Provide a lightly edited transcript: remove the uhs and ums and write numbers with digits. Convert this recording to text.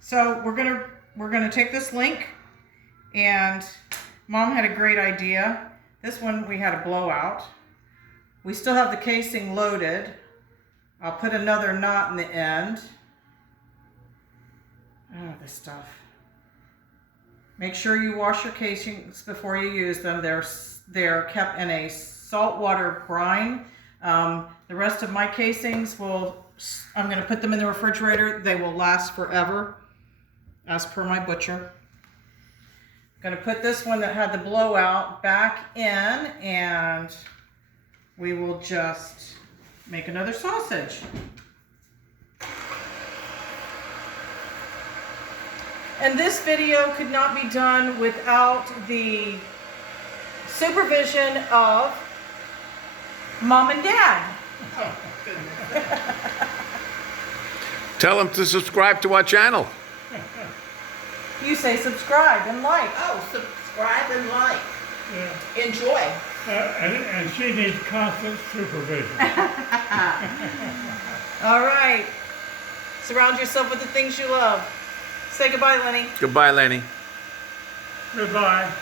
So we're gonna take this link, and Mom had a great idea. This one we had a blowout. We still have the casing loaded. I'll put another knot in the end. Oh, this stuff. Make sure you wash your casings before you use them. They're kept in a saltwater brine. The rest of my casings I'm going to put them in the refrigerator. They will last forever, as per my butcher. I'm going to put this one that had the blowout back in, and we will just make another sausage. And this video could not be done without the supervision of Mom and Dad. Oh, goodness. Tell them to subscribe to our channel. You say subscribe and like. Oh, subscribe and like. Yeah. Enjoy. And she needs constant supervision. All right. Surround yourself with the things you love. Say goodbye, Lenny. Goodbye, Lenny. Goodbye.